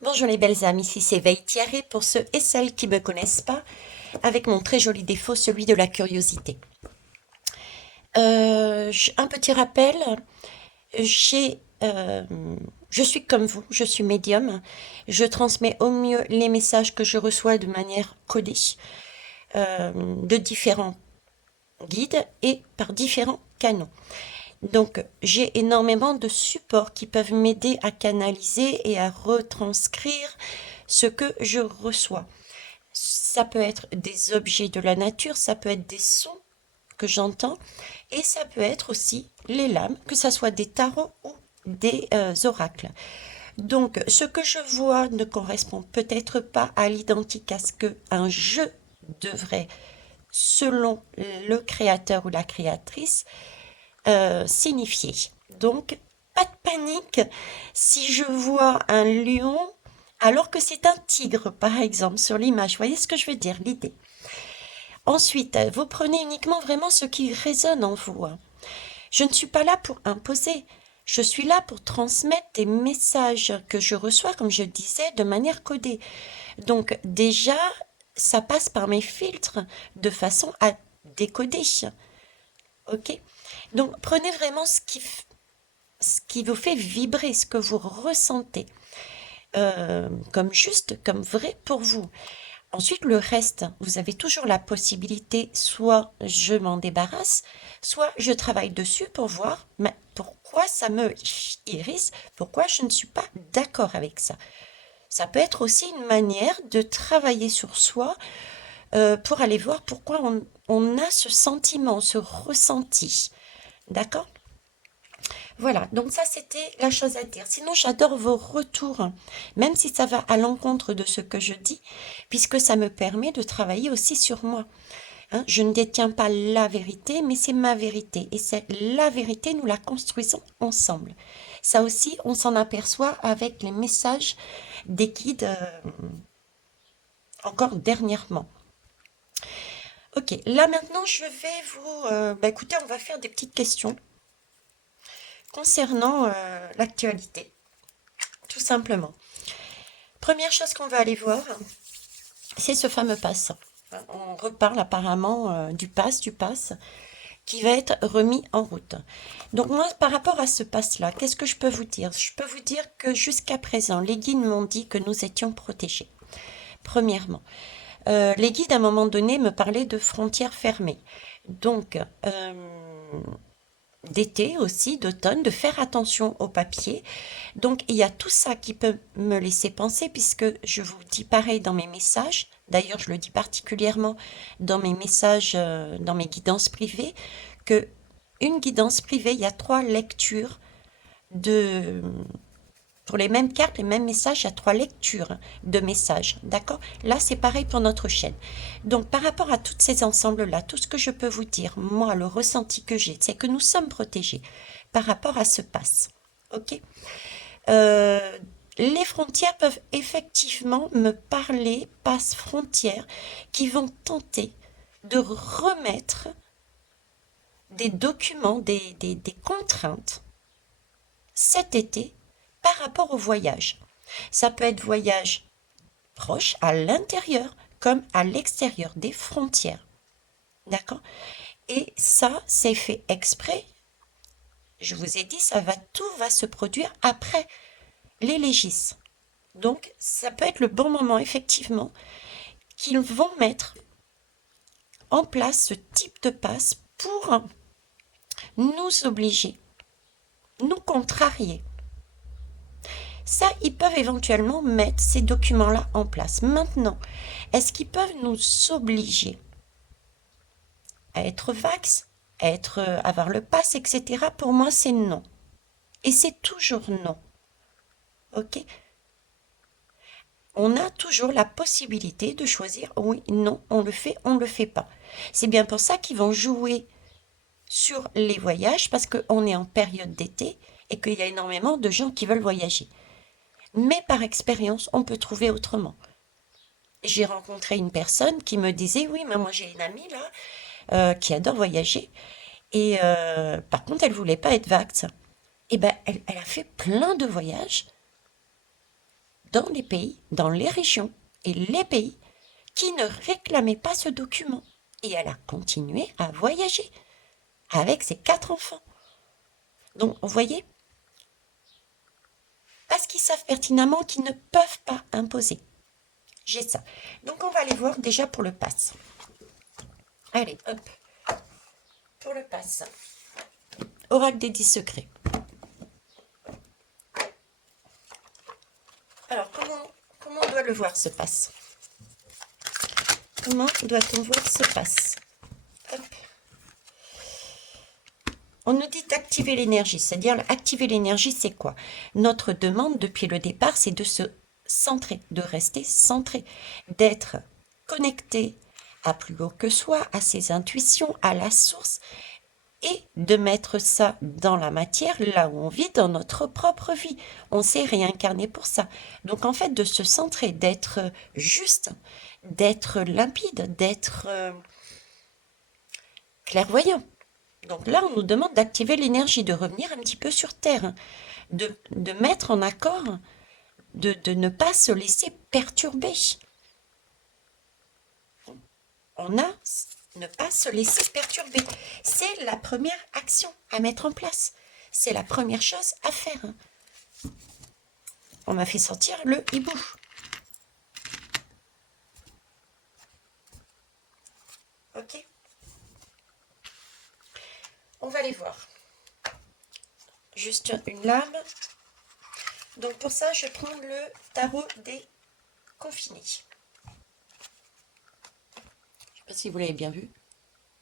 Bonjour les belles âmes, ici c'est Veille Thierry pour ceux et celles qui ne me connaissent pas, avec mon très joli défaut, celui de la curiosité. Un petit rappel, j'ai, euh, je suis comme vous, je suis médium, je transmets au mieux les messages que je reçois de manière codée, de différents guides et par différents canaux. Donc, j'ai énormément de supports qui peuvent m'aider à canaliser et à retranscrire ce que je reçois. Ça peut être des objets de la nature, ça peut être des sons que j'entends, et ça peut être aussi les lames, que ce soit des tarots ou des oracles. Donc, ce que je vois ne correspond peut-être pas à l'identique à ce qu'un jeu devrait, selon le créateur ou la créatrice, signifier. Donc, pas de panique si je vois un lion alors que c'est un tigre, par exemple, sur l'image. Vous voyez ce que je veux dire, l'idée. Ensuite, vous prenez uniquement vraiment ce qui résonne en vous, hein. Je ne suis pas là pour imposer. Je suis là pour transmettre des messages que je reçois, comme je disais, de manière codée. Donc déjà, ça passe par mes filtres de façon à décoder. OK? Donc prenez vraiment ce qui vous fait vibrer, ce que vous ressentez, comme juste, comme vrai pour vous. Ensuite, le reste, vous avez toujours la possibilité, soit je m'en débarrasse, soit je travaille dessus pour voir mais pourquoi ça me hérisse, pourquoi je ne suis pas d'accord avec ça. Ça peut être aussi une manière de travailler sur soi pour aller voir pourquoi on a ce sentiment, ce ressenti. D'accord? Voilà, donc ça c'était la chose à dire. Sinon, j'adore vos retours, même si ça va à l'encontre de ce que je dis, puisque ça me permet de travailler aussi sur moi. Hein. Je ne détiens pas la vérité, mais c'est ma vérité. Et c'est la vérité, nous la construisons ensemble. Ça aussi, on s'en aperçoit avec les messages des guides encore dernièrement. Ok, là maintenant, je vais vous... écoutez, on va faire des petites questions concernant l'actualité, tout simplement. Première chose qu'on va aller voir, c'est ce fameux pass. On reparle apparemment du pass qui va être remis en route. Donc moi, par rapport à ce pass-là, qu'est-ce que je peux vous dire? Je peux vous dire que jusqu'à présent, les guides m'ont dit que nous étions protégés. Premièrement, les guides à un moment donné me parlaient de frontières fermées. Donc, d'été aussi, d'automne, de faire attention au papier. Donc, il y a tout ça qui peut me laisser penser, puisque je vous dis pareil dans mes messages. D'ailleurs, je le dis particulièrement dans mes messages, dans mes guidances privées, que une guidance privée, il y a 3 lectures de, pour les mêmes cartes, les mêmes messages, il y a 3 lectures de messages. D'accord? Là, c'est pareil pour notre chaîne. Donc, par rapport à tous ces ensembles-là, tout ce que je peux vous dire, moi, le ressenti que j'ai, c'est que nous sommes protégés par rapport à ce pass. OK? Euh, les frontières peuvent effectivement me parler, passe frontières, qui vont tenter de remettre des documents, des contraintes cet été par rapport au voyage. Ça peut être voyage proche, à l'intérieur, comme à l'extérieur des frontières. D'accord? Et ça, c'est fait exprès. Je vous ai dit, tout va se produire après les légis. Donc, ça peut être le bon moment, effectivement, qu'ils vont mettre en place ce type de passe pour nous obliger, nous contrarier. Ça, ils peuvent éventuellement mettre ces documents-là en place. Maintenant, est-ce qu'ils peuvent nous obliger à être vax, à avoir le pass, etc. Pour moi, c'est non. Et c'est toujours non. Ok? On a toujours la possibilité de choisir oui, non, on le fait pas. C'est bien pour ça qu'ils vont jouer sur les voyages parce qu'on est en période d'été et qu'il y a énormément de gens qui veulent voyager. Mais par expérience, on peut trouver autrement. J'ai rencontré une personne qui me disait, oui, mais moi j'ai une amie là qui adore voyager et par contre elle voulait pas être vax. Et ben elle a fait plein de voyages dans les pays, dans les régions et les pays qui ne réclamaient pas ce document. Et elle a continué à voyager avec ses 4 enfants. Donc, vous voyez, parce qu'ils savent pertinemment qu'ils ne peuvent pas imposer. J'ai ça. Donc, on va aller voir déjà pour le pass. Allez, hop. Pour le pass. Oracle des 10 secrets. Alors, comment on doit le voir, ce pass? Comment doit-on voir ce pass? Hop. On nous dit d'activer l'énergie, c'est-à-dire activer l'énergie, c'est quoi? Notre demande depuis le départ, c'est de se centrer, de rester centré, d'être connecté à plus haut que soi, à ses intuitions, à la source, et de mettre ça dans la matière, là où on vit, dans notre propre vie. On s'est réincarné pour ça. Donc en fait, de se centrer, d'être juste, d'être limpide, d'être clairvoyant. Donc là, on nous demande d'activer l'énergie, de revenir un petit peu sur Terre, de mettre en accord, de ne pas se laisser perturber. On a ne pas se laisser perturber. C'est la première action à mettre en place. C'est la première chose à faire. On m'a fait sortir le hibou. Ok. On va les voir. Juste une lame. Donc pour ça, je prends le tarot des confinés. Je ne sais pas si vous l'avez bien vu.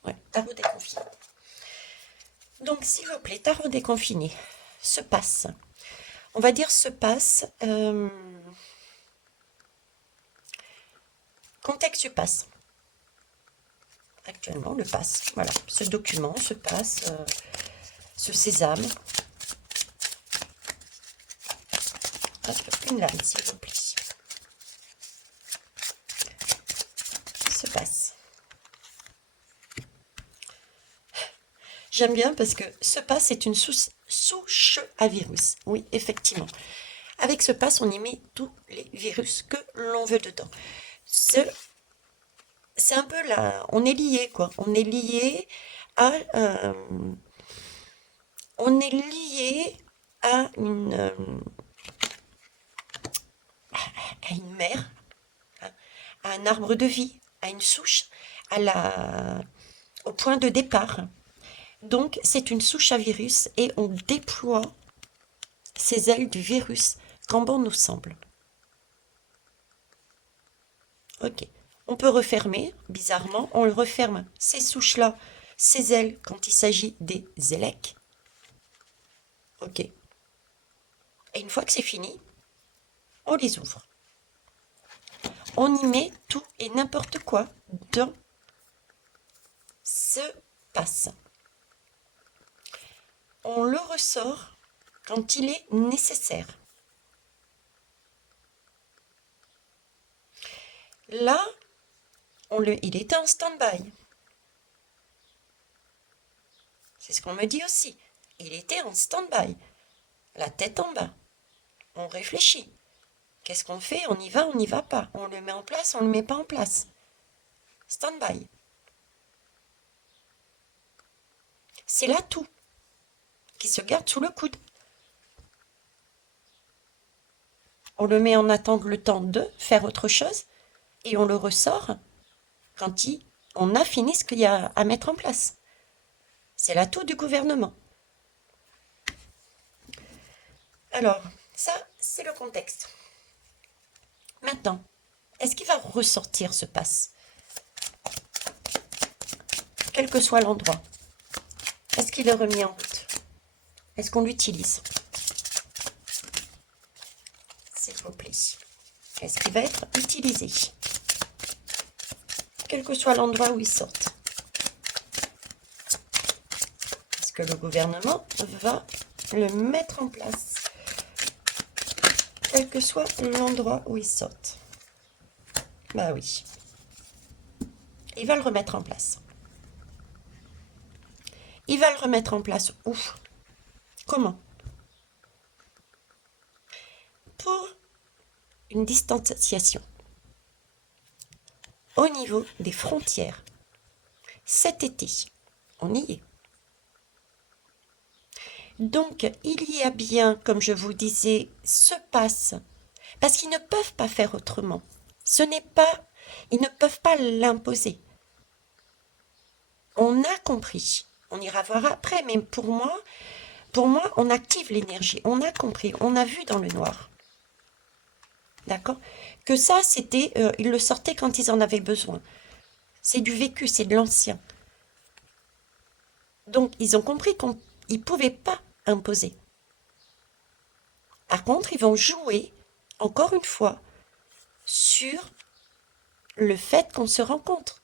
Ouais, tarot des confinés. Donc s'il vous plaît, tarot des confinés. Se passe. On va dire se passe. Contexte du passe. Actuellement, le passe. Voilà, ce document se passe, ce sésame. Hop, une lame, s'il vous plaît. Se passe. J'aime bien parce que ce passe est une souche à virus. Oui, effectivement. Avec ce passe, on y met tous les virus que l'on veut dedans. C'est un peu là, on est lié, quoi. On est lié à, on est lié à une mère, à un arbre de vie, à une souche, au point de départ. Donc, c'est une souche à virus et on déploie ces ailes du virus quand bon nous semble. Ok. On peut refermer, bizarrement, on le referme, ces souches-là, ces ailes, quand il s'agit des élèques. Ok. Et une fois que c'est fini, on les ouvre. On y met tout et n'importe quoi dans ce passe. On le ressort quand il est nécessaire. Là, il était en stand-by. C'est ce qu'on me dit aussi. Il était en stand-by. La tête en bas. On réfléchit. Qu'est-ce qu'on fait? On y va, on n'y va pas. On le met en place, on ne le met pas en place. Stand-by. C'est l'atout qui se garde sous le coude. On le met en attente le temps de faire autre chose et on le ressort quand on a fini ce qu'il y a à mettre en place. C'est l'atout du gouvernement. Alors, ça, c'est le contexte. Maintenant, est-ce qu'il va ressortir ce passe? Quel que soit l'endroit. Est-ce qu'il est remis en route? Est-ce qu'on l'utilise? S'il vous plaît. Est-ce qu'il va être utilisé? Quel que soit l'endroit où il sorte. Est-ce que le gouvernement va le mettre en place? Quel que soit l'endroit où il sorte. Bah oui. Il va le remettre en place. Il va le remettre en place où? Comment? Pour une distanciation au niveau des frontières. Cet été, on y est. Donc, il y a bien, comme je vous disais, ce passe, parce qu'ils ne peuvent pas faire autrement. Ce n'est pas, ils ne peuvent pas l'imposer. On a compris. On ira voir après, mais pour moi, on active l'énergie. On a compris, on a vu dans le noir. D'accord? Que ça, c'était, ils le sortaient quand ils en avaient besoin. C'est du vécu, c'est de l'ancien. Donc, ils ont compris qu'ils ne pouvaient pas imposer. Par contre, ils vont jouer, encore une fois, sur le fait qu'on se rencontre,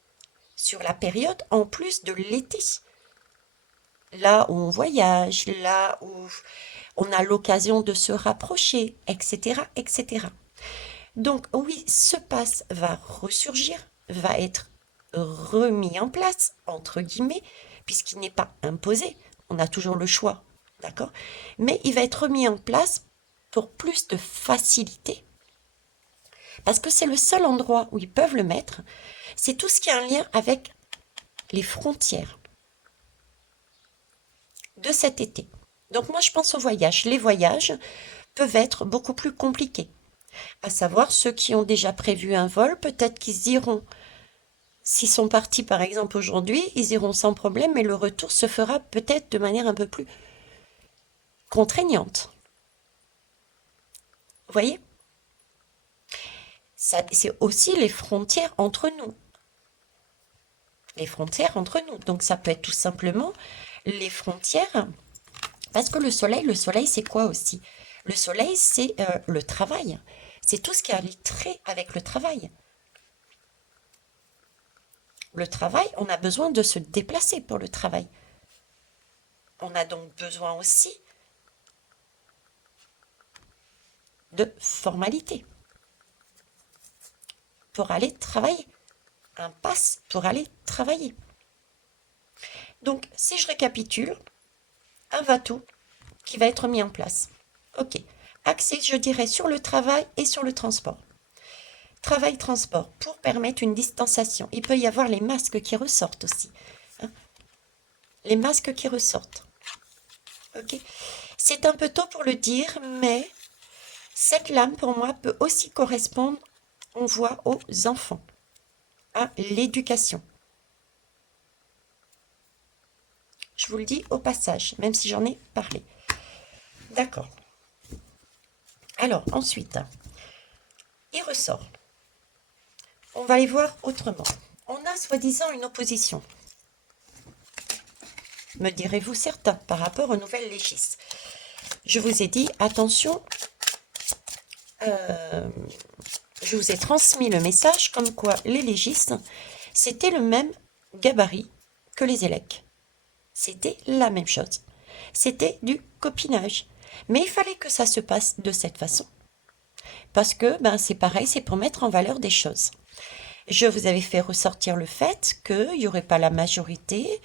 sur la période en plus de l'été. Là où on voyage, là où on a l'occasion de se rapprocher, etc., etc. Donc oui, ce pass va ressurgir, va être remis en place, entre guillemets, puisqu'il n'est pas imposé. On a toujours le choix, d'accord? Mais il va être remis en place pour plus de facilité, parce que c'est le seul endroit où ils peuvent le mettre. C'est tout ce qui a un lien avec les frontières de cet été. Donc moi, je pense aux voyages. Les voyages peuvent être beaucoup plus compliqués. À savoir, ceux qui ont déjà prévu un vol, peut-être qu'ils iront. S'ils sont partis, par exemple, aujourd'hui, ils iront sans problème, mais le retour se fera peut-être de manière un peu plus contraignante. Vous voyez? Ça, c'est aussi les frontières entre nous. Les frontières entre nous. Donc ça peut être tout simplement les frontières. Parce que le soleil, c'est quoi aussi? Le soleil, c'est le travail. C'est tout ce qui a trait avec le travail. Le travail, on a besoin de se déplacer pour le travail. On a donc besoin aussi de formalités pour aller travailler. Un pass pour aller travailler. Donc, si je récapitule, un bateau qui va être mis en place. Ok. Axé, je dirais, sur le travail et sur le transport. Travail-transport pour permettre une distanciation. Il peut y avoir les masques qui ressortent aussi. Hein. Les masques qui ressortent. Ok. C'est un peu tôt pour le dire, mais cette lame, pour moi, peut aussi correspondre, on voit, aux enfants, à l'éducation. Je vous le dis au passage, même si j'en ai parlé. D'accord. Alors, ensuite, il ressort. On va les voir autrement. On a soi-disant une opposition. Me direz-vous certains par rapport aux nouvelles légistes. Je vous ai dit, attention, je vous ai transmis le message comme quoi les légistes, c'était le même gabarit que les élèves. C'était la même chose. C'était du copinage. Mais il fallait que ça se passe de cette façon. Parce que c'est pareil, c'est pour mettre en valeur des choses. Je vous avais fait ressortir le fait qu'il n'y aurait pas la majorité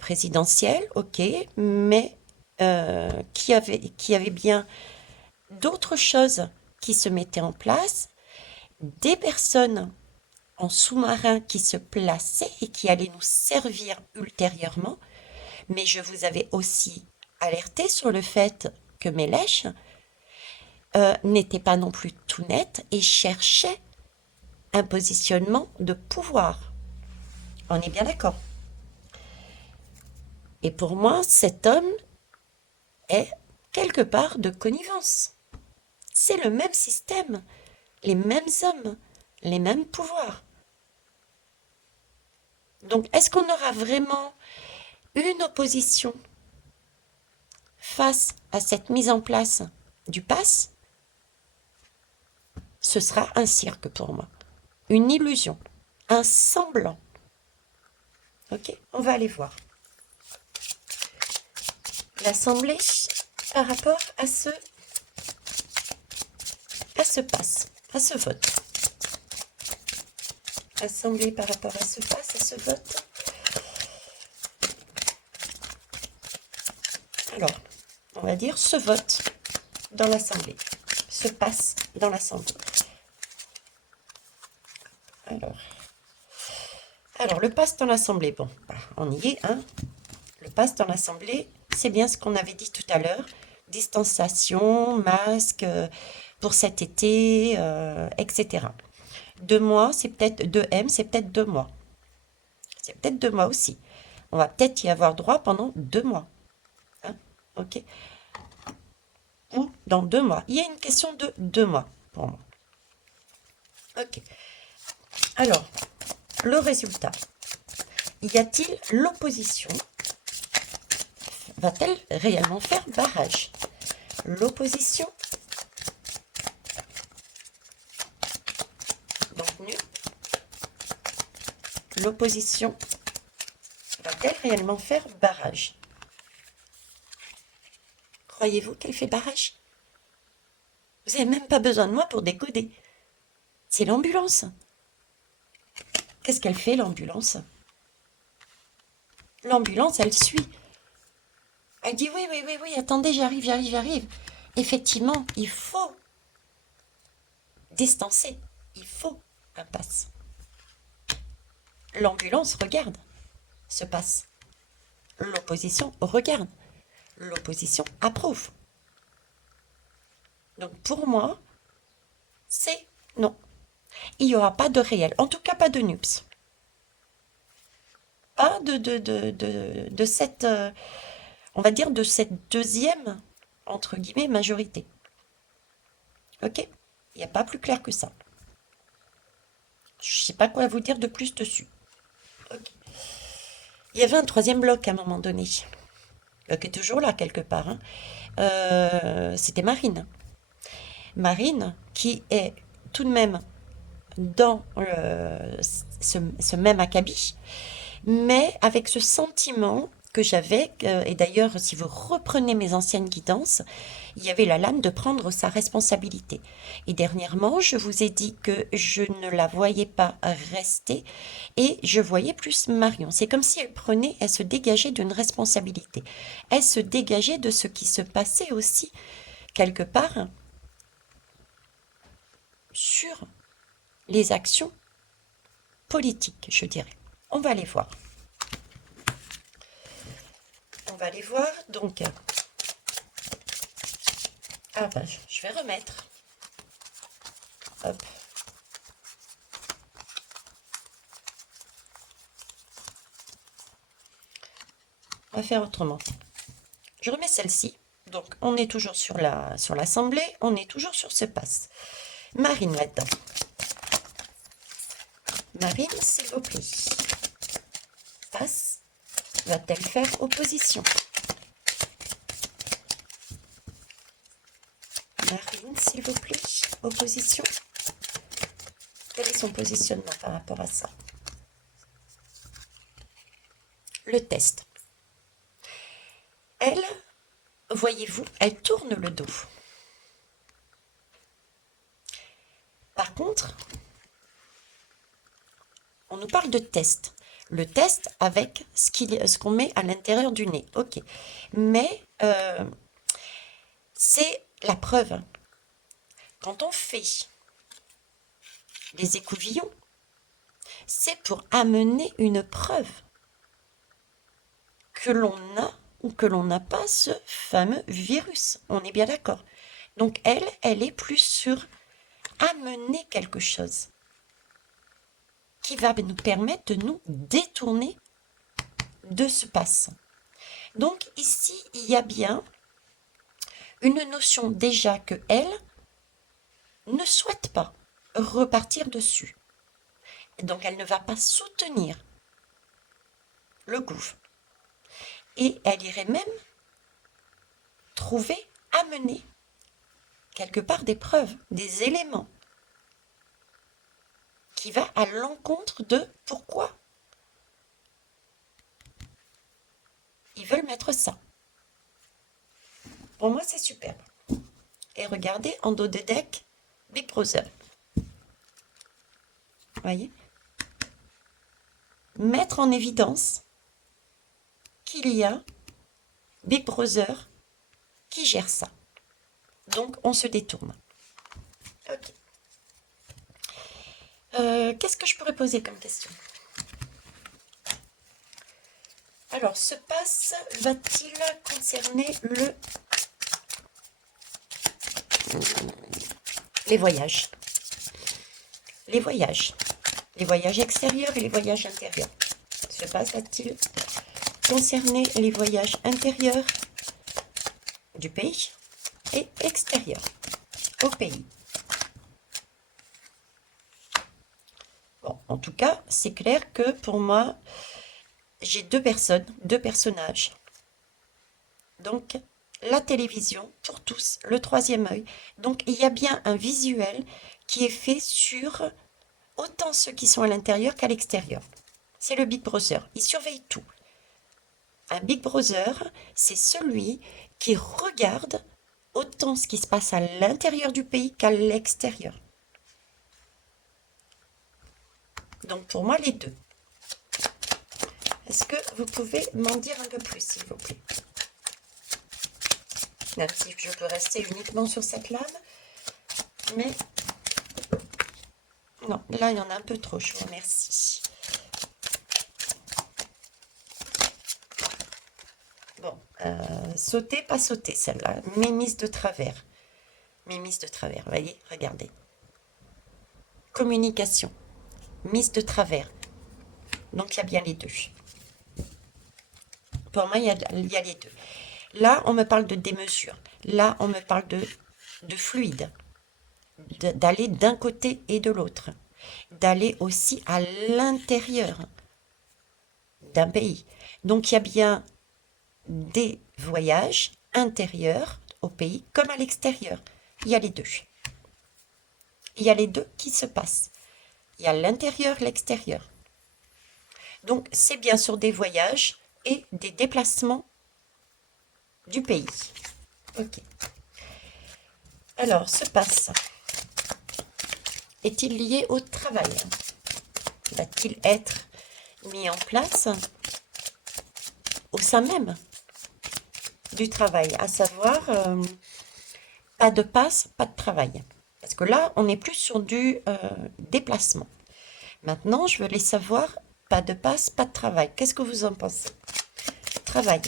présidentielle, ok, mais qui avait bien d'autres choses qui se mettaient en place, des personnes en sous-marin qui se plaçaient et qui allaient nous servir ultérieurement. Mais je vous avais aussi alerté sur le fait que mes lèches n'étaient pas non plus tout nettes et cherchaient un positionnement de pouvoir. On est bien d'accord. Et pour moi, cet homme est quelque part de connivence. C'est le même système, les mêmes hommes, les mêmes pouvoirs. Donc, est-ce qu'on aura vraiment une opposition face à cette mise en place du pass? Ce sera un cirque pour moi, une illusion, un semblant. Ok, on va aller voir l'Assemblée par rapport à ce pass, à ce vote. Assemblée par rapport à ce pass, à ce vote. Alors, on va dire ce vote dans l'Assemblée. se passe dans l'Assemblée. Alors, le passe dans l'Assemblée, bon, bah, on y est, hein. Le passe dans l'Assemblée, c'est bien ce qu'on avait dit tout à l'heure. Distanciation, masque, pour cet été, etc. 2 mois, c'est peut-être 2M, c'est peut-être 2 mois. C'est peut-être 2 mois aussi. On va peut-être y avoir droit pendant 2 mois. Hein, ok. Ou dans 2 mois. Il y a une question de 2 mois pour moi. Ok. Alors, le résultat. Y a-t-il l'opposition? Va-t-elle réellement faire barrage? L'opposition, donc nul. L'opposition va-t-elle réellement faire barrage? Croyez-vous qu'elle fait barrage? Vous n'avez même pas besoin de moi pour décoder. C'est l'ambulance. Qu'est-ce qu'elle fait, l'ambulance? L'ambulance, elle suit. Elle dit oui, oui, oui, oui, attendez, j'arrive, j'arrive, j'arrive. Effectivement, il faut distancer. Il faut un passe. L'ambulance regarde ce passe. L'opposition regarde. L'opposition approuve. Donc pour moi, c'est non. Il n'y aura pas de réel. En tout cas, pas de NUPS. Pas de cette, on va dire, de cette deuxième, entre guillemets, majorité. Ok? Il n'y a pas plus clair que ça. Je ne sais pas quoi vous dire de plus dessus. Ok. Il y avait un troisième bloc à un moment donné, qui est toujours là quelque part, hein. C'était Marine. Marine, qui est tout de même dans ce même acabit, mais avec ce sentiment que j'avais, et d'ailleurs, si vous reprenez mes anciennes guidances, il y avait la lame de prendre sa responsabilité. Et dernièrement, je vous ai dit que je ne la voyais pas rester, et je voyais plus Marion. C'est comme si elle se dégageait d'une responsabilité. Elle se dégageait de ce qui se passait aussi, quelque part, sur les actions politiques, je dirais. On va aller voir. On va aller voir, donc... Ah bah, je vais remettre. Hop. On va faire autrement. Je remets celle-ci. Donc, on est toujours sur l'assemblée, on est toujours sur ce passe. Marine là-dedans. Marine, s'il vous plaît. Passe. Va-t-elle faire opposition? Marine, s'il vous plaît. Opposition. Quel est son positionnement par rapport à ça? Le test. Elle, voyez-vous, elle tourne le dos. Par contre, on nous parle de test. Le test avec ce qu'on met à l'intérieur du nez. Ok. Mais c'est la preuve. Quand on fait les écouvillons, c'est pour amener une preuve que l'on a ou que l'on n'a pas ce fameux virus. On est bien d'accord. Donc elle est plus sur amener quelque chose qui va nous permettre de nous détourner de ce passe. Donc ici, il y a bien une notion déjà que elle ne souhaite pas repartir dessus. Donc elle ne va pas soutenir le gouffre. Et elle irait même trouver, amener quelque part des preuves, des éléments qui va à l'encontre de pourquoi ils veulent mettre ça. Pour moi, c'est superbe. Et regardez, en dos de deck, Big Brother. Voyez? Mettre en évidence qu'il y a Big Brother qui gère ça. Donc, on se détourne. Qu'est-ce que je pourrais poser comme question? Alors, ce pass va-t-il concerner les voyages? Les voyages. Les voyages extérieurs et les voyages intérieurs. Ce pass va-t-il concerner les voyages intérieurs du pays et extérieurs au pays? Bon, en tout cas, c'est clair que pour moi, j'ai deux personnages. Donc, la télévision, pour tous, le troisième œil. Donc, il y a bien un visuel qui est fait sur autant ceux qui sont à l'intérieur qu'à l'extérieur. C'est le Big Brother. Il surveille tout. Un Big Brother, c'est celui qui regarde autant ce qui se passe à l'intérieur du pays qu'à l'extérieur. Donc, pour moi, les deux. Est-ce que vous pouvez m'en dire un peu plus, s'il vous plaît? Même si je peux rester uniquement sur cette lame, mais non, là il y en a un peu trop, je vous remercie. Bon, sauter, pas sauter celle-là, mémise de travers. Mémise de travers, voyez, regardez. Communication, mise de travers. Donc il y a bien les deux. Pour moi, il y a les deux. Là, on me parle de démesure. Là, on me parle de fluide. D'aller d'un côté et de l'autre. D'aller aussi à l'intérieur d'un pays. Donc, il y a bien des voyages intérieurs au pays comme à l'extérieur. Il y a les deux. Il y a les deux qui se passent. Il y a l'intérieur, l'extérieur. Donc, c'est bien sûr des voyages et des déplacements du pays. Ok. Alors, ce passe est-il lié au travail? Va-t-il être mis en place au sein même du travail, à savoir pas de passe, pas de travail? Parce que là, on est plus sur du déplacement. Maintenant, je veux les savoir, pas de passe, pas de travail. Qu'est-ce que vous en pensez? Travail.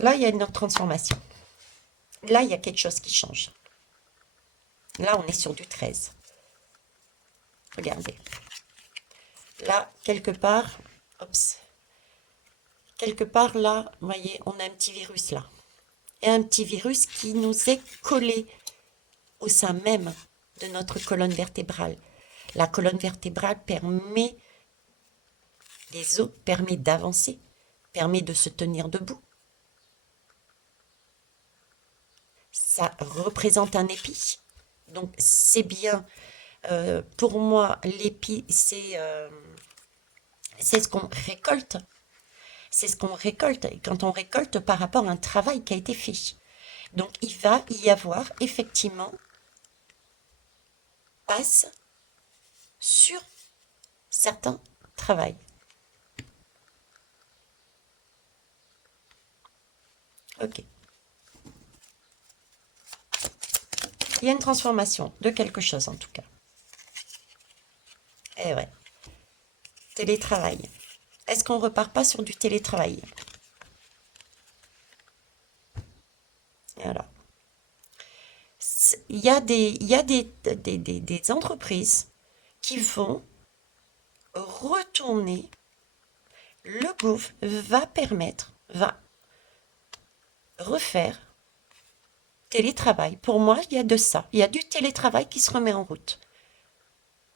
Là, il y a une autre transformation. Là, il y a quelque chose qui change. Là, on est sur du 13. Regardez. Là, quelque part, là, vous voyez, on a un petit virus là. Et un petit virus qui nous est collé au sein même de notre colonne vertébrale. La colonne vertébrale permet des os, permet d'avancer, permet de se tenir debout. Ça représente un épi. Donc, c'est bien, pour moi, l'épi, c'est ce qu'on récolte. C'est ce qu'on récolte. Et quand on récolte par rapport à un travail qui a été fait. Donc, il va y avoir effectivement passe sur certains travails. Ok. Il y a une transformation de quelque chose en tout cas. Eh ouais. Télétravail. Est-ce qu'on repart pas sur du télétravail? Alors, il y a des entreprises qui vont retourner. Le gouv va refaire télétravail. Pour moi, il y a de ça. Il y a du télétravail qui se remet en route.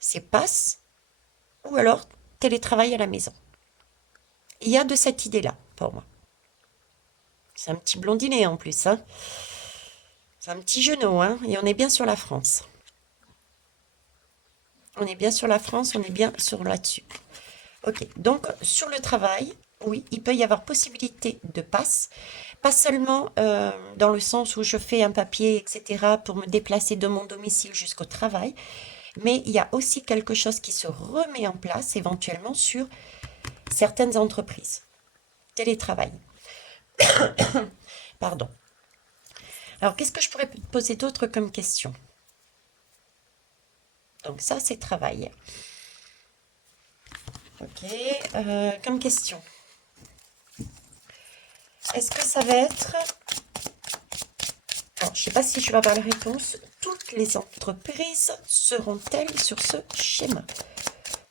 C'est passe ou alors télétravail à la maison. Il y a de cette idée-là, pour moi. C'est un petit blondinet en plus, hein. C'est un petit genou, hein. Et on est bien sur la France. On est bien sur la France, on est bien sur là-dessus. Ok, donc sur le travail, oui, il peut y avoir possibilité de passe. Pas seulement dans le sens où je fais un papier, etc., pour me déplacer de mon domicile jusqu'au travail, mais il y a aussi quelque chose qui se remet en place éventuellement sur certaines entreprises. Télétravail. Pardon. Alors, qu'est-ce que je pourrais te poser d'autre comme question? Donc ça, c'est travail. Ok, comme question. Est-ce que ça va être... Alors, je ne sais pas si je vais avoir la réponse. Toutes les entreprises seront-elles sur ce schéma?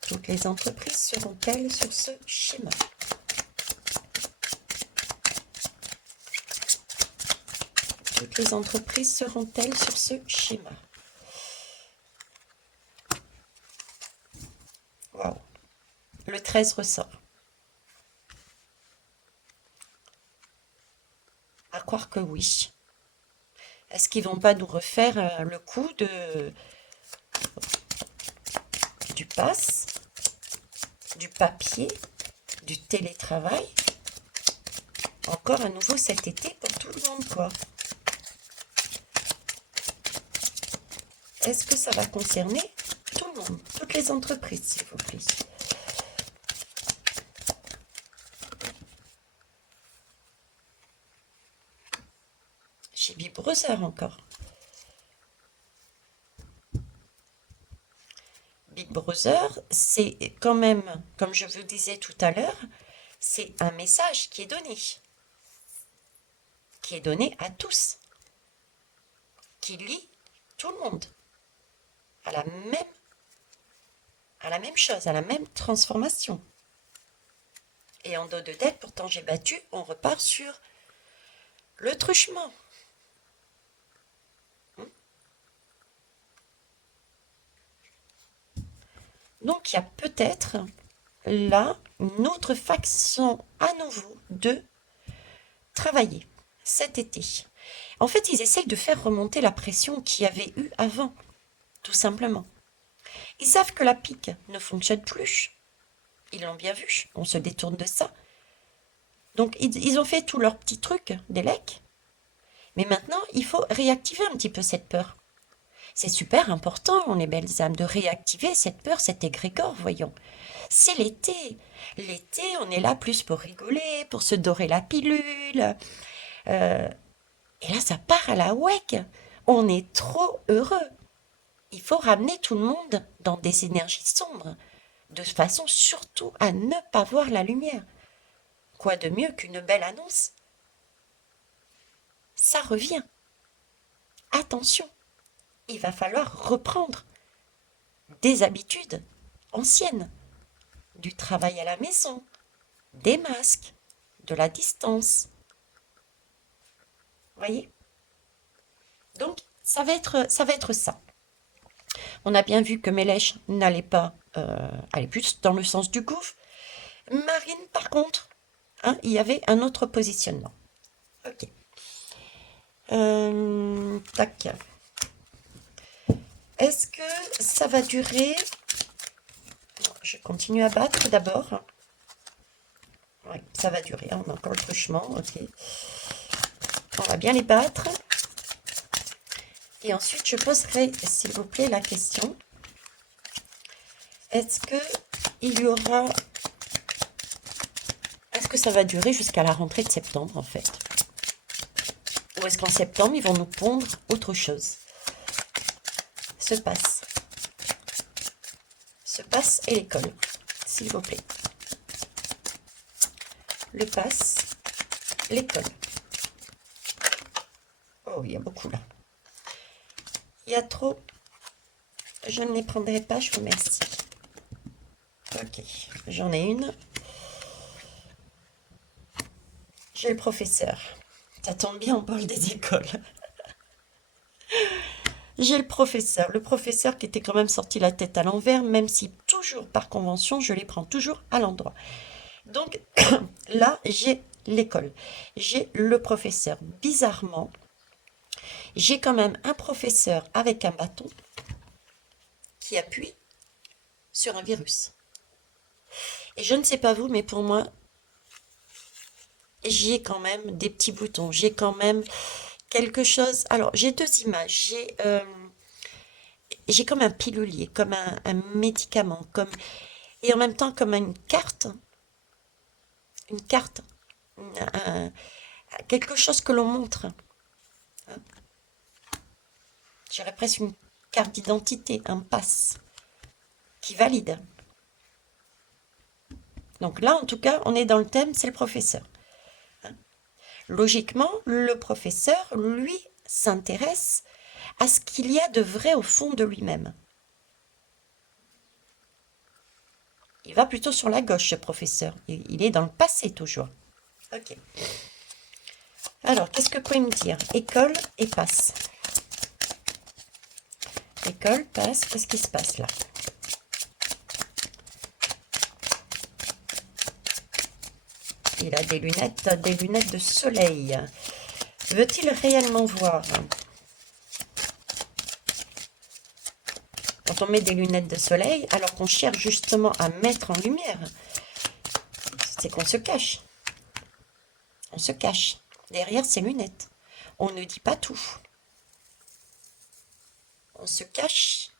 Toutes les entreprises seront-elles sur ce schéma? Toutes les entreprises seront-elles sur ce schéma? Waouh. Le 13 ressort. À croire que oui. Est-ce qu'ils vont pas nous refaire le coup du pass, du papier, du télétravail? Encore à nouveau cet été pour tout le monde, quoi. Est-ce que ça va concerner tout le monde, toutes les entreprises, s'il vous plaît? Chez Big Brother encore. Big Brother, c'est quand même, comme je vous disais tout à l'heure, c'est un message qui est donné à tous, qui lie tout le monde à la même chose, à la même transformation. Et en dos de tête, pourtant j'ai battu, on repart sur le truchement. Donc il y a peut-être là une autre façon à nouveau de travailler cet été. En fait, ils essayent de faire remonter la pression qu'il y avait eu avant, tout simplement. Ils savent que la pique ne fonctionne plus. Ils l'ont bien vu, on se détourne de ça. Donc ils ont fait tous leurs petits trucs, des lecs. Mais maintenant, il faut réactiver un petit peu cette peur. C'est super important, les belles âmes, de réactiver cette peur, cet égrégore, voyons. C'est l'été. L'été, on est là plus pour rigoler, pour se dorer la pilule. Euh, et là, ça part à la ouek. On est trop heureux. Il faut ramener tout le monde dans des énergies sombres, de façon surtout à ne pas voir la lumière. Quoi de mieux qu'une belle annonce? Ça revient. Attention, il va falloir reprendre des habitudes anciennes, du travail à la maison, des masques, de la distance. Voyez? Donc, ça va être ça. On a bien vu que Mélèche n'allait pas aller plus dans le sens du gouffre. Marine, par contre, hein, il y avait un autre positionnement. Ok. Tac. Est-ce que ça va durer? Je continue à battre d'abord. Oui, ça va durer. On a encore le truchement. Ok. On va bien les battre. Et ensuite, je poserai, s'il vous plaît, la question. Est-ce que il y aura... Est-ce que ça va durer jusqu'à la rentrée de septembre, en fait? Ou est-ce qu'en septembre, ils vont nous pondre autre chose? Se passe. Se passe et l'école, s'il vous plaît. Le passe, l'école. Oh, il y a beaucoup là. Il y a trop. Je ne les prendrai pas, je vous remercie. Ok, j'en ai une. J'ai le professeur. Ça tombe bien, on parle des écoles. J'ai le professeur qui était quand même sorti la tête à l'envers, même si toujours par convention, je les prends toujours à l'endroit. Donc là, j'ai l'école. J'ai le professeur. Bizarrement, j'ai quand même un professeur avec un bâton qui appuie sur un virus. Et je ne sais pas vous, mais pour moi, j'ai quand même des petits boutons. J'ai quand même quelque chose. Alors, j'ai deux images. J'ai comme un pilulier, comme un médicament, comme et en même temps comme une carte, un- quelque chose que l'on montre. hein. J'aurais presque une carte d'identité, un pass qui valide. Donc là, en tout cas, on est dans le thème, c'est le professeur. Logiquement, le professeur, lui, s'intéresse à ce qu'il y a de vrai au fond de lui-même. Il va plutôt sur la gauche, ce professeur. Il est dans le passé toujours. Ok. Alors, qu'est-ce que vous pouvez me dire? École et passe. École, passe, qu'est-ce qui se passe là? Il a des lunettes de soleil. Veut-il réellement voir? Quand on met des lunettes de soleil, alors qu'on cherche justement à mettre en lumière, c'est qu'on se cache. On se cache derrière ces lunettes. On ne dit pas tout. On se cache.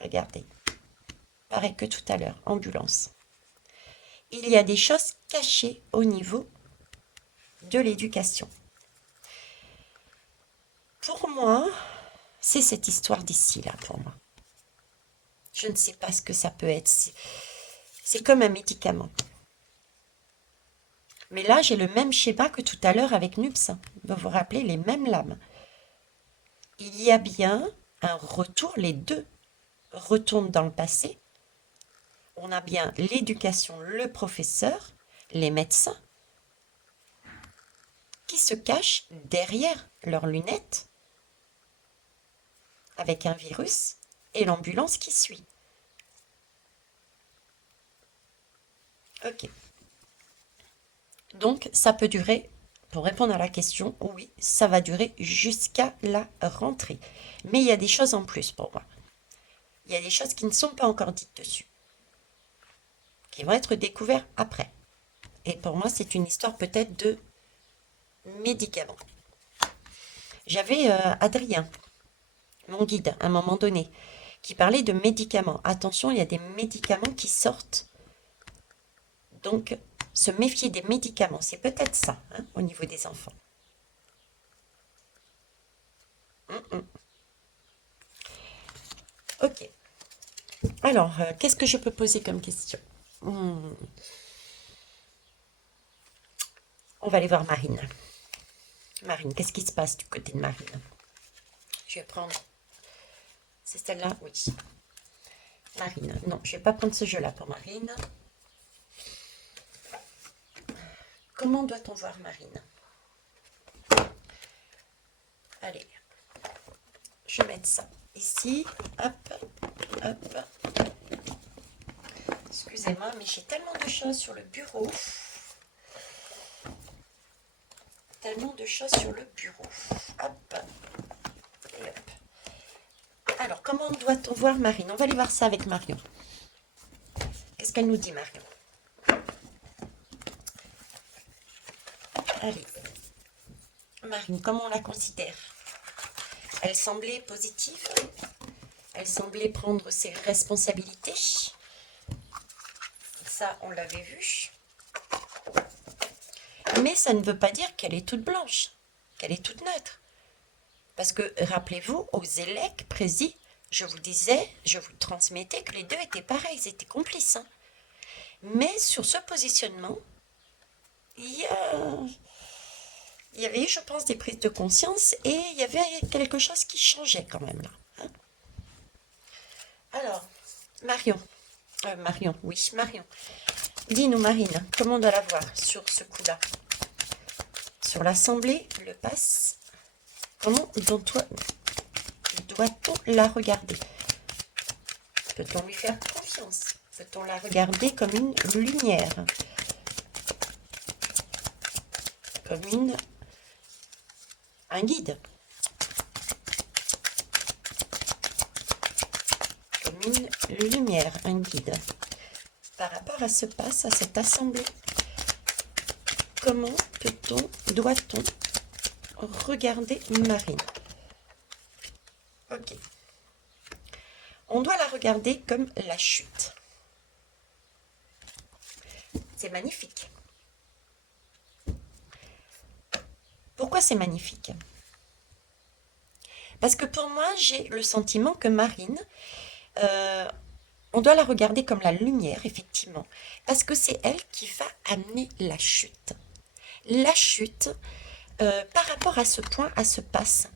Regardez. Pareil que tout à l'heure, ambulance. Il y a des choses cachées au niveau de l'éducation. Pour moi, c'est cette histoire d'ici, là, pour moi. Je ne sais pas ce que ça peut être. C'est comme un médicament. Mais là, j'ai le même schéma que tout à l'heure avec NUPS. Vous vous rappelez, les mêmes lames. Il y a bien un retour, les deux retournent dans le passé. On a bien l'éducation, le professeur, les médecins, qui se cachent derrière leurs lunettes avec un virus et l'ambulance qui suit. Ok. Donc, ça peut durer, pour répondre à la question, oui, ça va durer jusqu'à la rentrée. Mais il y a des choses en plus pour moi. Il y a des choses qui ne sont pas encore dites dessus, qui vont être découvertes après. Et pour moi, c'est une histoire peut-être de médicaments. J'avais Adrien, mon guide, à un moment donné, qui parlait de médicaments. Attention, il y a des médicaments qui sortent. Donc, se méfier des médicaments, c'est peut-être ça, hein, au niveau des enfants. Ok. Alors, qu'est-ce que je peux poser comme question? Hmm, On va aller voir Marine. Marine, qu'est-ce qui se passe du côté de Marine? Je vais prendre... C'est celle-là? Oui. Marine. Non, je vais pas prendre ce jeu-là pour Marine. Comment doit-on voir Marine? Allez, je vais mettre ça ici. Hop, hop. Excusez-moi, mais j'ai tellement de choses sur le bureau. Tellement de choses sur le bureau. Hop, et hop. Alors, comment doit-on voir Marine? On va aller voir ça avec Marion. Qu'est-ce qu'elle nous dit, Marion? Allez. Marine, comment on la considère? Elle semblait positive. Elle semblait prendre ses responsabilités. Ça, on l'avait vu. Mais ça ne veut pas dire qu'elle est toute blanche, qu'elle est toute neutre. Parce que, rappelez-vous, aux élèves présis, je vous disais, je vous transmettais que les deux étaient pareils, ils étaient complices. Hein. Mais sur ce positionnement, il y avait eu, je pense, des prises de conscience et il y avait quelque chose qui changeait quand même là. Hein. Alors, Marion, oui, Marion. Dis-nous, Marine, comment on doit la voir sur ce coup-là? Sur l'assemblée, le passe, comment doit-on la regarder? Peut-on lui faire confiance? Peut-on la regarder comme une lumière? Comme un guide? Comme une lumière, un guide? Par rapport à ce passe, à cette assemblée, comment doit-on regarder Marine? Ok. On doit la regarder comme la chute. C'est magnifique. Pourquoi c'est magnifique? Parce que pour moi, j'ai le sentiment que Marine, euh, on doit la regarder comme la lumière, effectivement, parce que c'est elle qui va amener la chute. La chute, par rapport à ce point, à ce passe.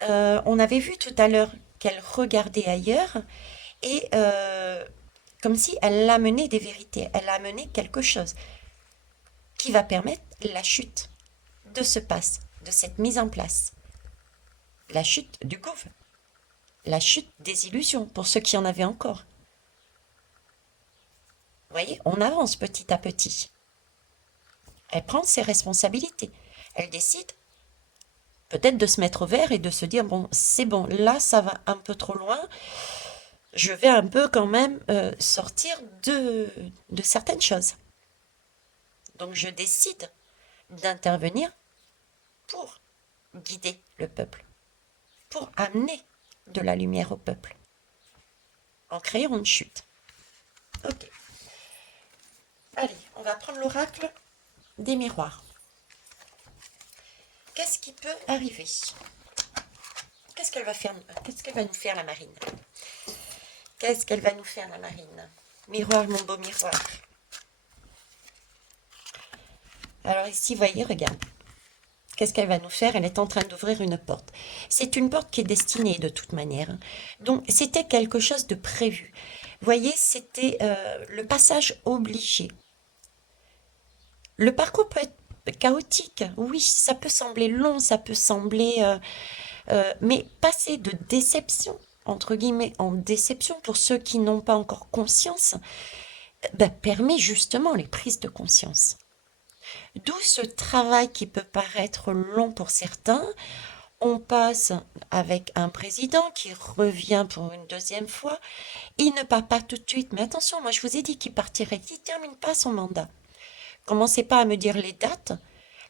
On avait vu tout à l'heure qu'elle regardait ailleurs et comme si elle amenait des vérités, elle amenait quelque chose qui va permettre la chute de ce passe, de cette mise en place, la chute du gouffre, la chute des illusions pour ceux qui en avaient encore. Vous voyez, on avance petit à petit. Elle prend ses responsabilités. Elle décide peut-être de se mettre au vert et de se dire, bon, c'est bon, là, ça va un peu trop loin. Je vais un peu quand même sortir de certaines choses. Donc je décide d'intervenir pour guider le peuple, pour amener de la lumière au peuple, en créant une chute. Ok. Allez, on va prendre l'oracle des miroirs. Qu'est-ce qui peut arriver? Qu'est-ce qu'elle va faire? Qu'est-ce qu'elle va nous faire, la marine? Qu'est-ce qu'elle va nous faire, la marine? Miroir, mon beau miroir. Alors ici, voyez, regarde. Qu'est-ce qu'elle va nous faire? Elle est en train d'ouvrir une porte. C'est une porte qui est destinée de toute manière. Donc, c'était quelque chose de prévu. Voyez, c'était le passage obligé. Le parcours peut être chaotique. Oui, ça peut sembler long, ça peut sembler... mais passer de déception, entre guillemets, en déception, pour ceux qui n'ont pas encore conscience, permet justement les prises de conscience. D'où ce travail qui peut paraître long pour certains. On passe avec un président qui revient pour une deuxième fois. Il ne part pas tout de suite. Mais attention, moi je vous ai dit qu'il partirait. Il ne termine pas son mandat. Commencez pas à me dire les dates.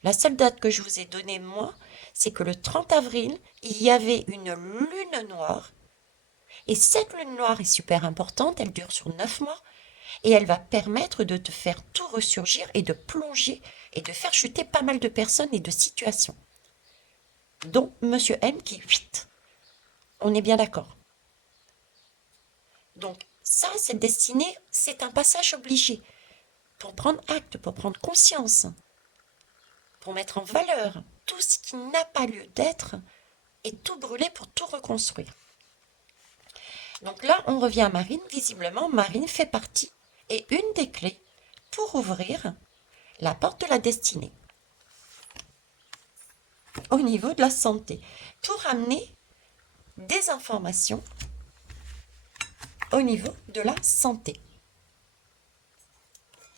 La seule date que je vous ai donnée, moi, c'est que le 30 avril, il y avait une lune noire. Et cette lune noire est super importante. Elle dure sur 9 mois. Et elle va permettre de te faire tout ressurgir et de plonger et de faire chuter pas mal de personnes et de situations. Dont Monsieur M qui, vite, on est bien d'accord. Donc ça, cette destinée, c'est un passage obligé pour prendre acte, pour prendre conscience, pour mettre en valeur tout ce qui n'a pas lieu d'être et tout brûler pour tout reconstruire. Donc là, on revient à Marine. Visiblement, Marine fait partie et une des clés pour ouvrir la porte de la destinée au niveau de la santé, pour amener des informations au niveau de la santé.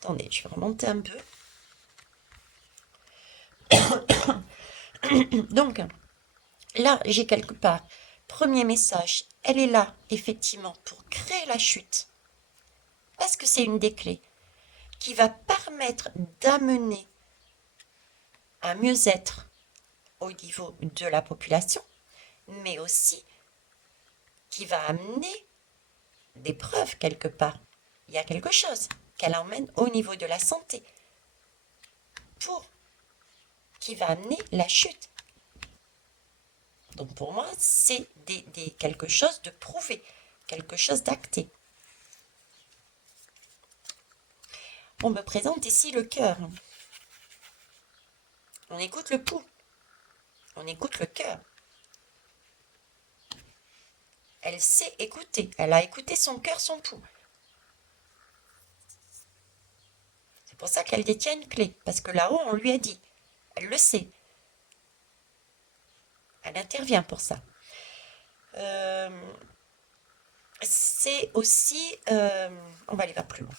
Attendez, je vais remonter un peu. Donc, là, j'ai quelque part, premier message, elle est là, effectivement, pour créer la chute. Parce que c'est une des clés qui va permettre d'amener un mieux-être au niveau de la population, mais aussi qui va amener des preuves quelque part. Il y a quelque chose qu'elle emmène au niveau de la santé pour qui va amener la chute. Donc pour moi, c'est quelque chose de prouvé, quelque chose d'acté. On me présente ici le cœur. On écoute le pouls. On écoute le cœur. Elle sait écouter. Elle a écouté son cœur, son pouls. C'est pour ça qu'elle détient une clé. Parce que là-haut, on lui a dit. Elle le sait. Elle intervient pour ça. C'est aussi... on va aller voir plus loin.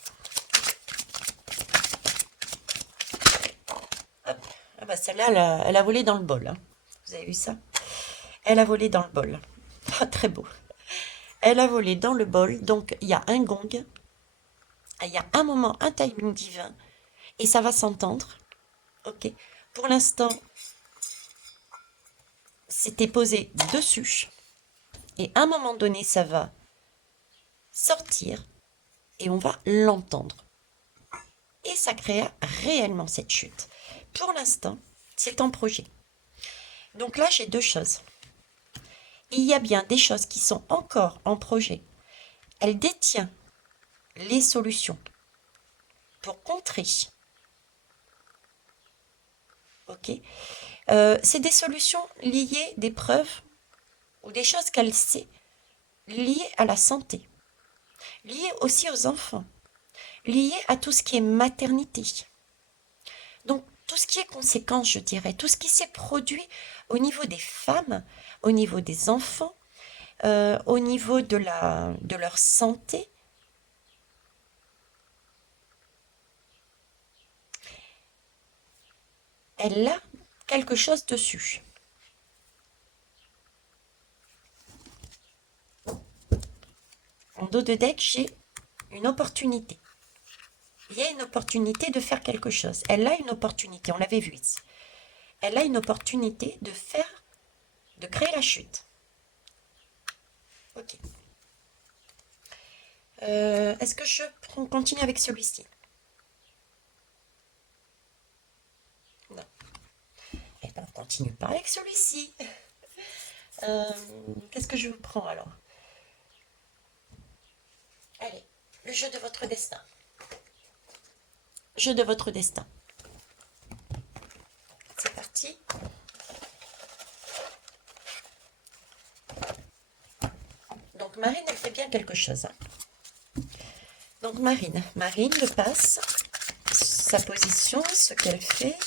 Hop. Ah bah celle-là, elle a volé dans le bol. Hein. Vous avez vu ça? Elle a volé dans le bol. Ah, très beau. Elle a volé dans le bol. Donc, il y a un gong. Il y a un moment, un timing divin. Et ça va s'entendre. Ok. Pour l'instant, c'était posé dessus. Et à un moment donné, ça va sortir. Et on va l'entendre. Et ça créa réellement cette chute. Pour l'instant, C'est en projet. Donc là, j'ai deux choses. Il y a bien des choses qui sont encore en projet. Elle détient les solutions pour contrer. Ok. C'est des solutions liées, des preuves ou des choses qu'elle sait liées à la santé, liées aussi aux enfants, liées à tout ce qui est maternité. Donc tout ce qui est conséquence, je dirais, tout ce qui s'est produit au niveau des femmes, au niveau des enfants, au niveau de leur santé, elle a quelque chose dessus. En dos de deck, j'ai une opportunité. Il y a une opportunité de faire quelque chose. Elle a une opportunité, on l'avait vu ici. Elle a une opportunité de créer la chute. Ok. Est-ce que continue avec celui-ci? Non. Eh bien, on continue pas avec celui-ci. Euh, Qu'est-ce que je vous prends alors? Allez, le jeu de votre destin. Jeu de votre destin. C'est parti. Donc Marine, elle fait bien quelque chose, hein. Donc Marine le passe, sa position, ce qu'elle fait.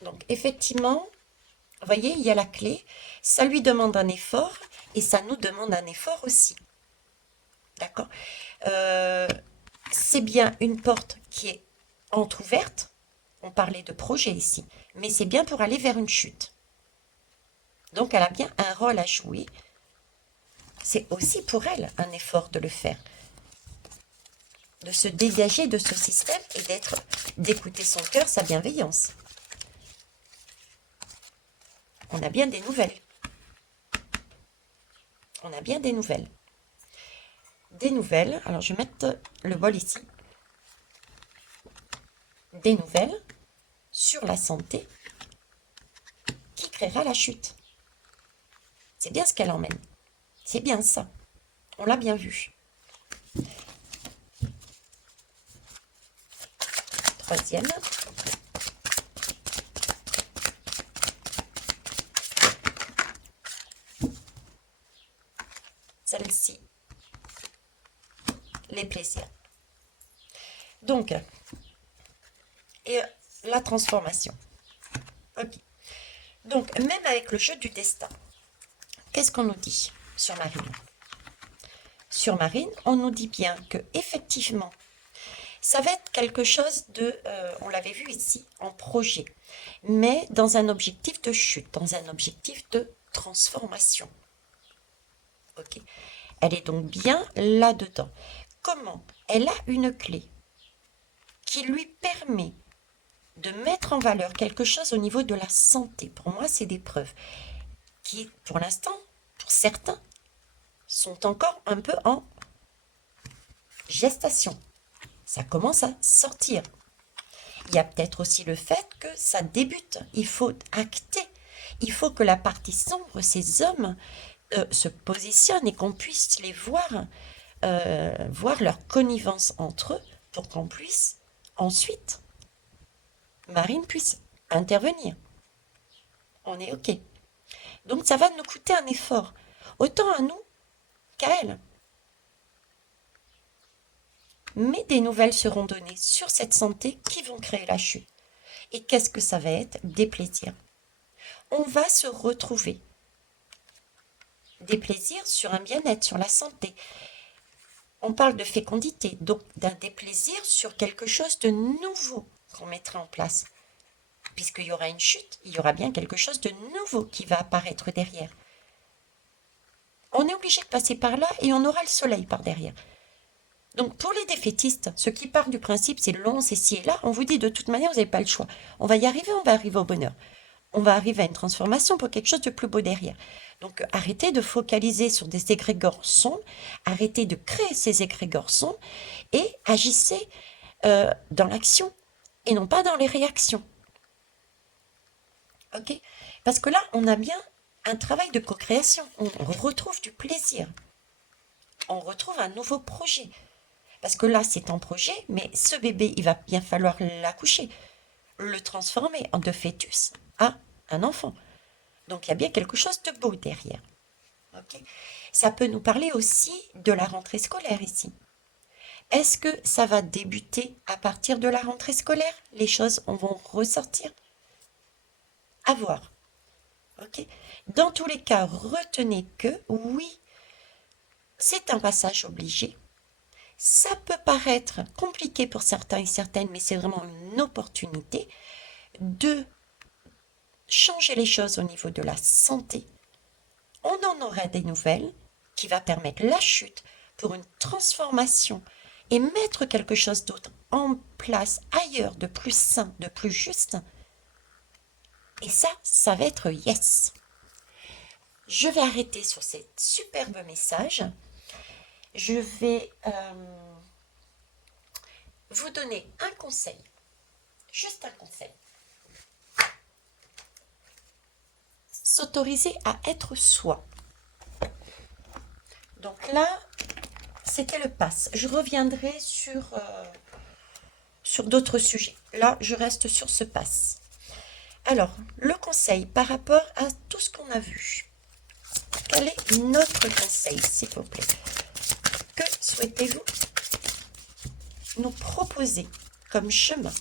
Donc effectivement, vous voyez, il y a la clé. Ça lui demande un effort et ça nous demande un effort aussi. D'accord. Euh, c'est bien une porte qui est entrouverte. On parlait de projet ici, mais c'est bien pour aller vers une chute. Donc elle a bien un rôle à jouer. C'est aussi pour elle un effort de le faire, de se dégager de ce système et d'écouter son cœur, sa bienveillance. On a bien des nouvelles. On a bien des nouvelles. Des nouvelles, alors je vais mettre le bol ici. Des nouvelles sur la santé qui créera la chute. C'est bien ce qu'elle emmène. C'est bien ça. On l'a bien vu. Troisième. Celle-ci. Les plaisirs. Donc, et la transformation. Ok. Donc, même avec le jeu du destin, qu'est-ce qu'on nous dit sur Marine? Sur Marine, on nous dit bien que effectivement, ça va être quelque chose on l'avait vu ici, en projet, mais dans un objectif de chute, dans un objectif de transformation. Ok. Elle est donc bien là-dedans. Comment? Elle a une clé qui lui permet de mettre en valeur quelque chose au niveau de la santé. Pour moi, c'est des preuves qui, pour l'instant, pour certains, sont encore un peu en gestation. Ça commence à sortir. Il y a peut-être aussi le fait que ça débute. Il faut acter. Il faut que la partie sombre, ces hommes, se positionnent et qu'on puisse les voir leur connivence entre eux pour qu'on puisse ensuite, Marine puisse intervenir. On est OK. Donc ça va nous coûter un effort, autant à nous qu'à elle. Mais des nouvelles seront données sur cette santé qui vont créer la chute. Et qu'est-ce que ça va être? Des plaisirs. On va se retrouver. Des plaisirs sur un bien-être, sur la santé. On parle de fécondité, donc d'un déplaisir sur quelque chose de nouveau qu'on mettra en place. Puisqu'il y aura une chute, il y aura bien quelque chose de nouveau qui va apparaître derrière. On est obligé de passer par là et on aura le soleil par derrière. Donc pour les défaitistes, ceux qui partent du principe c'est long, c'est ci et là, on vous dit de toute manière vous n'avez pas le choix. On va y arriver, on va arriver au bonheur. On va arriver à une transformation pour quelque chose de plus beau derrière. Donc arrêtez de focaliser sur des égrégores sombres, arrêtez de créer ces égrégores sombres et agissez dans l'action et non pas dans les réactions. Ok? Parce que là, on a bien un travail de co-création. On retrouve du plaisir. On retrouve un nouveau projet. Parce que là, c'est un projet, mais ce bébé, il va bien falloir l'accoucher, le transformer de fœtus à un enfant. Donc, il y a bien quelque chose de beau derrière. Ok? Ça peut nous parler aussi de la rentrée scolaire ici. Est-ce que ça va débuter à partir de la rentrée scolaire? Les choses vont ressortir? À voir. Ok? Dans tous les cas, retenez que oui, c'est un passage obligé. Ça peut paraître compliqué pour certains et certaines, mais c'est vraiment une opportunité de changer les choses au niveau de la santé. On en aura des nouvelles qui va permettre la chute pour une transformation et mettre quelque chose d'autre en place ailleurs, de plus sain, de plus juste. Et ça va être yes. Je vais arrêter sur ces superbes messages. Je vais vous donner un conseil, juste un conseil. S'autoriser à être soi. Donc là, c'était le pass. Je reviendrai sur d'autres sujets. Là, je reste sur ce pass. Alors, le conseil par rapport à tout ce qu'on a vu. Quel est notre conseil, s'il vous plaît? Que souhaitez-vous nous proposer comme chemin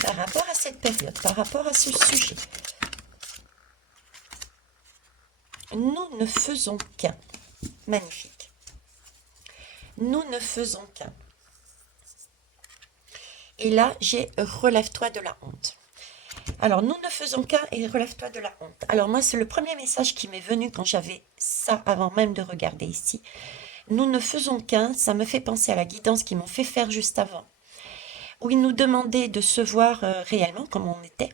par rapport à cette période, par rapport à ce sujet? Nous ne faisons qu'un. Magnifique. Nous ne faisons qu'un. Et là, j'ai relève-toi de la honte. Alors, nous ne faisons qu'un et relève-toi de la honte. Alors, moi, c'est le premier message qui m'est venu quand j'avais ça avant même de regarder ici. Nous ne faisons qu'un, ça me fait penser à la guidance qu'ils m'ont fait faire juste avant, où ils nous demandaient de se voir réellement comme on était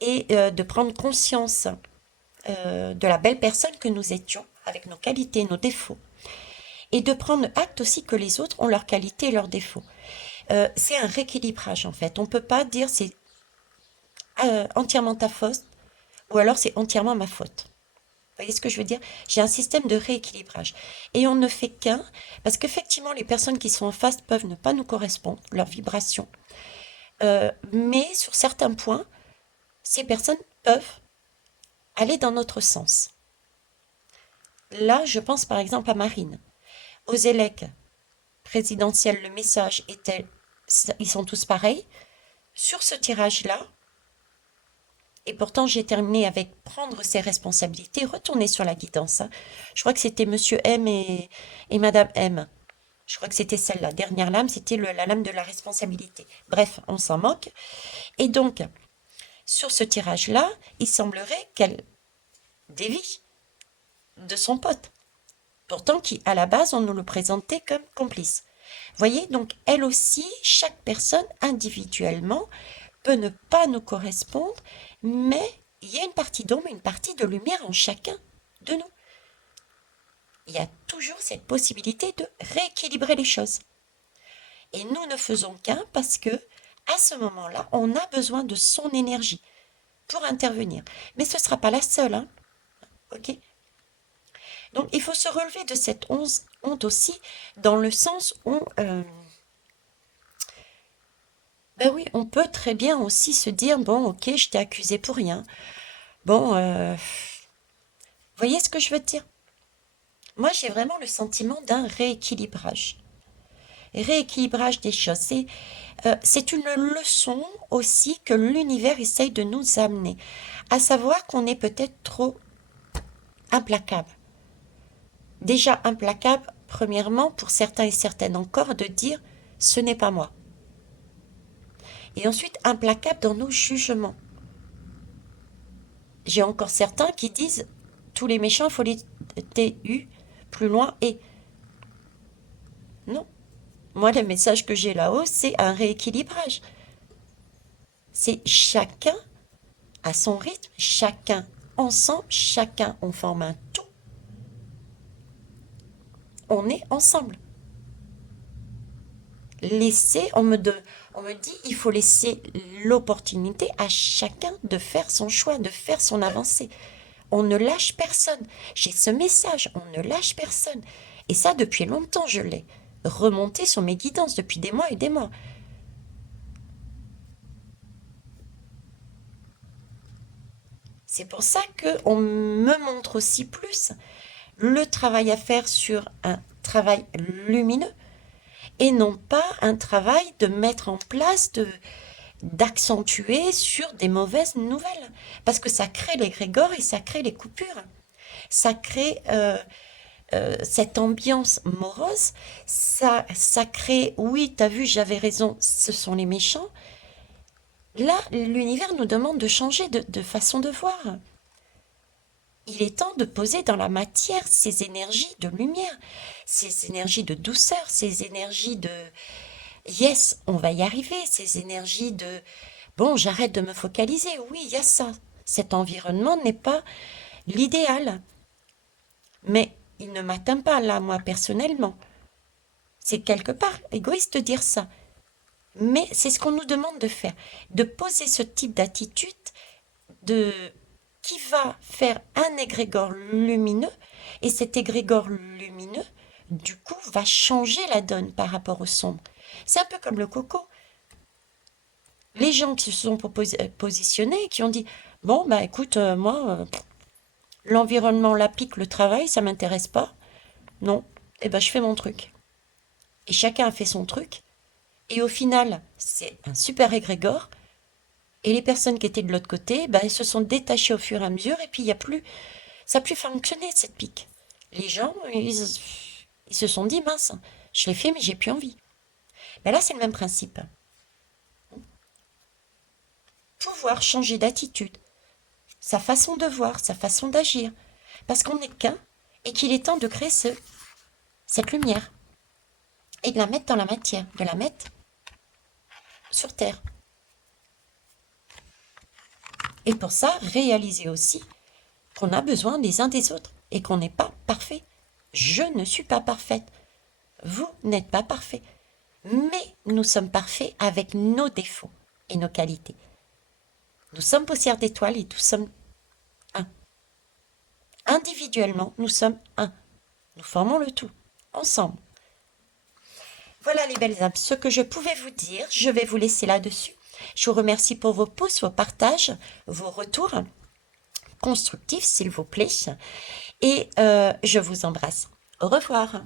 et de prendre conscience de la belle personne que nous étions, avec nos qualités, nos défauts, et de prendre acte aussi que les autres ont leurs qualités et leurs défauts. C'est un rééquilibrage en fait. On ne peut pas dire c'est entièrement ta faute ou alors c'est entièrement ma faute. Vous voyez ce que je veux dire? J'ai un système de rééquilibrage. Et on ne fait qu'un, parce qu'effectivement, les personnes qui sont en face peuvent ne pas nous correspondre, leur vibration. Mais sur certains points, ces personnes peuvent aller dans notre sens. Là, je pense par exemple à Marine. Aux élections présidentielles, le message était, ils sont tous pareils. Sur ce tirage-là, et pourtant j'ai terminé avec prendre ses responsabilités, retourner sur la guidance. Hein. Je crois que c'était Monsieur M et Madame M. Je crois que c'était celle-là. Dernière lame, c'était la lame de la responsabilité. Bref, on s'en moque. Et donc, sur ce tirage-là, il semblerait qu'elle dévie de son pote. Pourtant, qui, à la base, on nous le présentait comme complice. Voyez, donc, elle aussi, chaque personne, individuellement, peut ne pas nous correspondre, mais il y a une partie d'ombre et une partie de lumière en chacun de nous. Il y a toujours cette possibilité de rééquilibrer les choses. Et nous ne faisons qu'un parce que, à ce moment-là, on a besoin de son énergie pour intervenir. Mais ce ne sera pas la seule, hein. Ok? Donc, il faut se relever de cette honte aussi, dans le sens où, ben oui, on peut très bien aussi se dire, bon, ok, je t'ai accusé pour rien. Bon, vous voyez ce que je veux dire? Moi, j'ai vraiment le sentiment d'un rééquilibrage. Rééquilibrage des choses. C'est une leçon aussi que l'univers essaye de nous amener, à savoir qu'on est peut-être trop implacable. Déjà implacable, premièrement, pour certains et certaines encore, de dire ce n'est pas moi. Et ensuite, implacable dans nos jugements. J'ai encore certains qui disent tous les méchants, il faut les TU plus loin et. Non. Moi, le message que j'ai là-haut, c'est un rééquilibrage. C'est chacun à son rythme, chacun ensemble, chacun, on forme un tout, on est ensemble. On me dit, il faut laisser l'opportunité à chacun de faire son choix, de faire son avancée. On ne lâche personne. J'ai ce message, on ne lâche personne. Et ça, depuis longtemps, je l'ai remonté sur mes guidances, depuis des mois et des mois. C'est pour ça qu'on me montre aussi plus le travail à faire sur un travail lumineux et non pas un travail de mettre en place, d'accentuer sur des mauvaises nouvelles. Parce que ça crée l'égrégore et ça crée les coupures. Ça crée cette ambiance morose. Ça crée, oui, t'as vu, j'avais raison, ce sont les méchants. Là, l'univers nous demande de changer de façon de voir. Il est temps de poser dans la matière ces énergies de lumière, ces énergies de douceur, ces énergies de yes, on va y arriver, ces énergies de bon, j'arrête de me focaliser. Oui, il y a ça. Cet environnement n'est pas l'idéal, mais il ne m'atteint pas là, moi, personnellement. C'est quelque part égoïste de dire ça. Mais c'est ce qu'on nous demande de faire, de poser ce type d'attitude de qui va faire un égrégore lumineux, et cet égrégore lumineux, du coup, va changer la donne par rapport au sombre. C'est un peu comme le coco. Les gens qui se sont positionnés, qui ont dit, bon, bah écoute, moi, l'environnement, la pique, le travail, ça m'intéresse pas. Non, eh ben je fais mon truc. Et chacun a fait son truc. Et au final, c'est un super égrégore. Et les personnes qui étaient de l'autre côté, ben, elles se sont détachées au fur et à mesure. Et puis, il y a plus, ça n'a plus fonctionné, cette pique. Les gens, ils se sont dit, mince, je l'ai fait, mais j'ai plus envie. Ben là, c'est le même principe. Pouvoir changer d'attitude, sa façon de voir, sa façon d'agir. Parce qu'on n'est qu'un et qu'il est temps de créer cette lumière et de la mettre dans la matière, de la mettre sur Terre. Et pour ça, réaliser aussi qu'on a besoin les uns des autres et qu'on n'est pas parfait. Je ne suis pas parfaite. Vous n'êtes pas parfait. Mais nous sommes parfaits avec nos défauts et nos qualités. Nous sommes poussière d'étoiles et nous sommes un. Individuellement, nous sommes un. Nous formons le tout, ensemble. Voilà les belles âmes, ce que je pouvais vous dire, je vais vous laisser là-dessus. Je vous remercie pour vos pouces, vos partages, vos retours constructifs, s'il vous plaît. Et je vous embrasse. Au revoir.